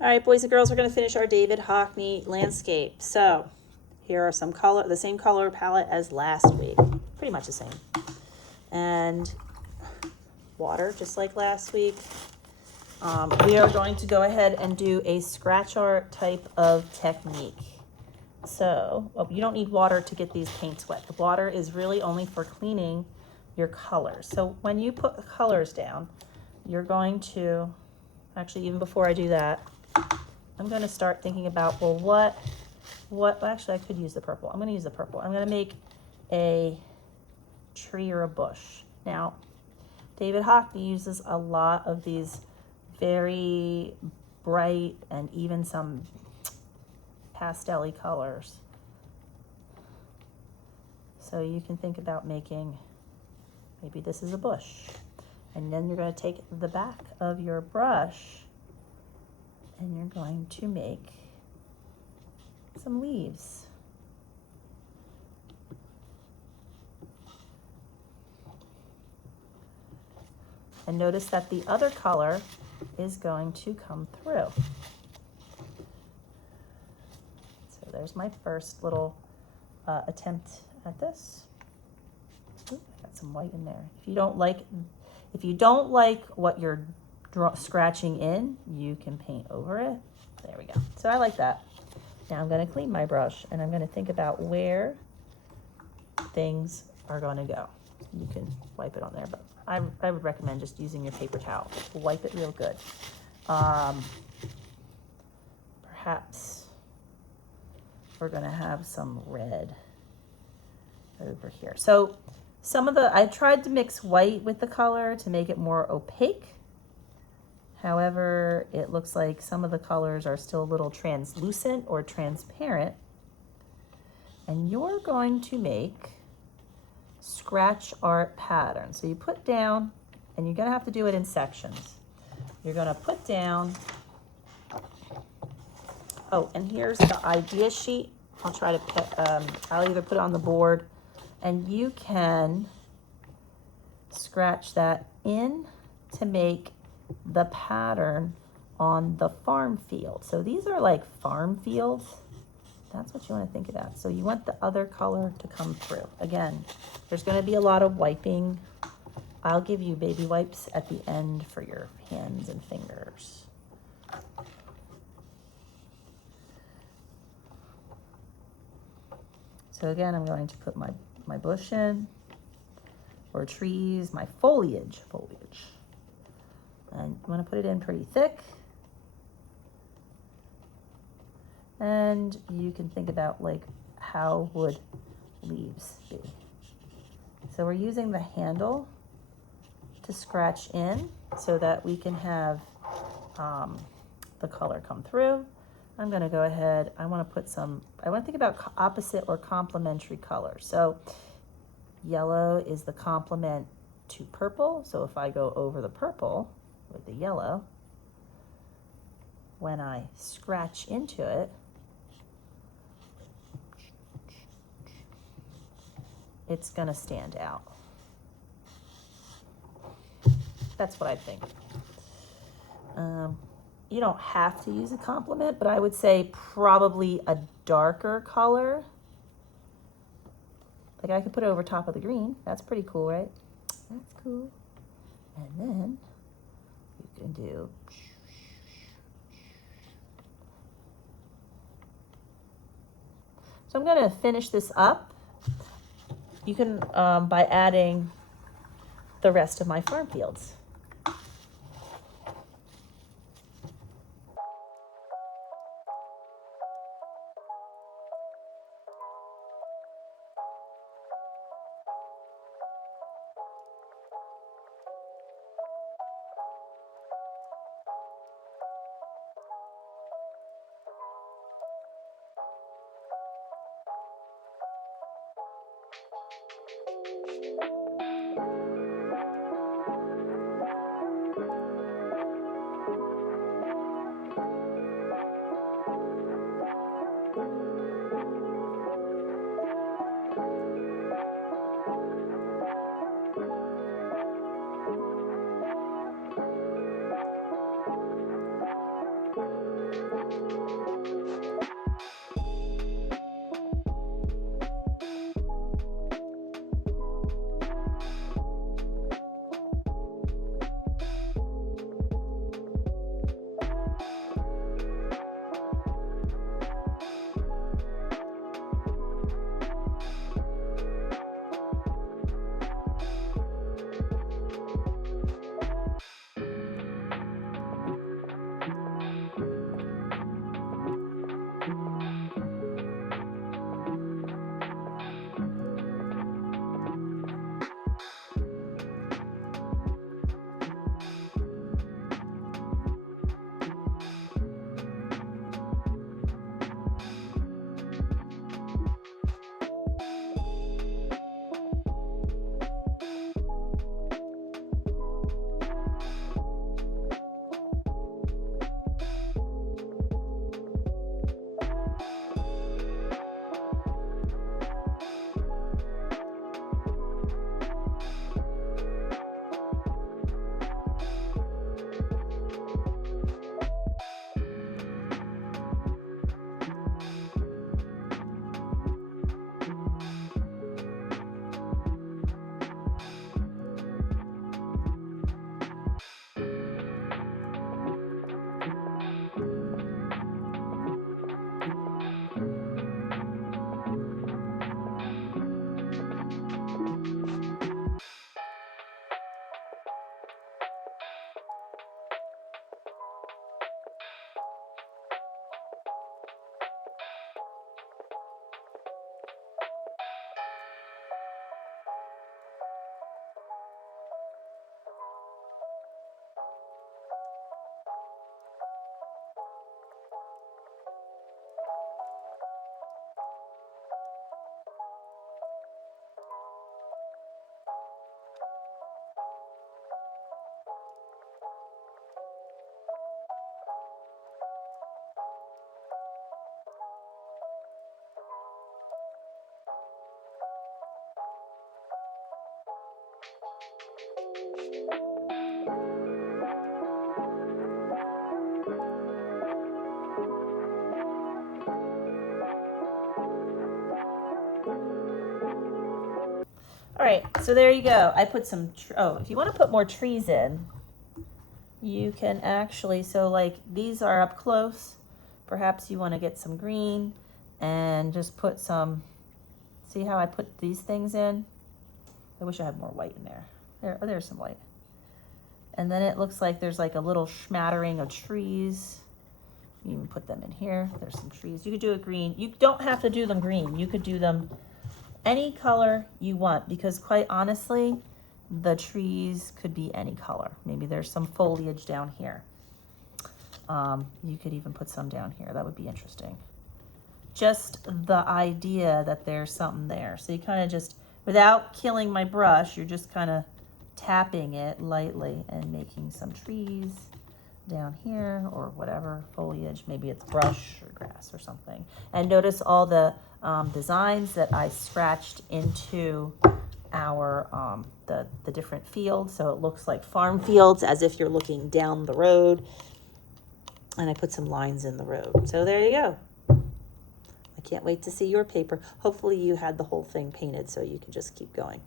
All right, boys and girls, we're going to finish our David Hockney Landscape. So here are some color, the same color palette as last week, pretty much the same. And water, just like last week. We are going to go ahead and do a scratch art type of technique. So you don't need water to get these paints wet. The water is really only for cleaning your colors. So when you put the colors down, you're going to, actually even before I do that, I'm going to start thinking about, well, actually I could use the purple. I'm going to use the purple. I'm going to make a tree or a bush. Now, David Hockney uses a lot of these very bright and even some pastel-y colors. So you can think about making, maybe this is a bush. And then you're going to take the back of your brush and you're going to make some leaves. And notice that the other color is going to come through. So there's my first little attempt at this. Ooh, I got some white in there. If you don't like what you're scratching in, you can paint over it. There we go. So I like that. Now I'm going to clean my brush and I'm going to think about where things are going to go. You can wipe it on there, but I would recommend just using your paper towel. Wipe it real good. Perhaps we're going to have some red over here. So I tried to mix white with the color to make it more opaque. However, it looks like some of the colors are still a little translucent or transparent. And you're going to make scratch art patterns. So you put down, and you're going to have to do it in sections. You're going to put down, oh, and here's the idea sheet. I'll try to put, I'll either put it on the board, and you can scratch that in to make the pattern on the farm field. So these are like farm fields. That's what you want to think about. So you want the other color to come through. Again, there's going to be a lot of wiping. I'll give you baby wipes at the end for your hands and fingers. So again, I'm going to put my bush in, or trees, my foliage. And I'm going to put it in pretty thick. And you can think about like, how would leaves be? So we're using the handle to scratch in so that we can have the color come through. I'm going to go ahead, I want to think about opposite or complementary colors. So yellow is the complement to purple. So if I go over the purple with the yellow, when I scratch into it, it's going to stand out. That's what I think. You don't have to use a complement, but I would say probably a darker color. Like I could put it over top of the green. That's pretty cool, right? That's cool. And then you can do. So I'm going to finish this up. You can, by adding the rest of my farm fields. All right, so there you go. I put some, oh, if you want to put more trees in, you can actually, so like these are up close. Perhaps you want to get some green and just put some, see how I put these things in? I wish I had more white in there. There's some white. And then it looks like there's like a little smattering of trees. You can put them in here. There's some trees. You could do it green. You don't have to do them green. You could do them any color you want, because quite honestly, the trees could be any color. Maybe there's some foliage down here. You could even put some down here. That would be interesting. Just the idea that there's something there. So you kind of just, without killing my brush, you're just kind of tapping it lightly and making some trees down here or whatever, foliage. Maybe it's brush or grass or something. And notice all the designs that I scratched into our the different fields, so it looks like farm fields as if you're looking down the road. And I put some lines in the road. So there you go. I can't wait to see your paper. Hopefully you had the whole thing painted so you can just keep going.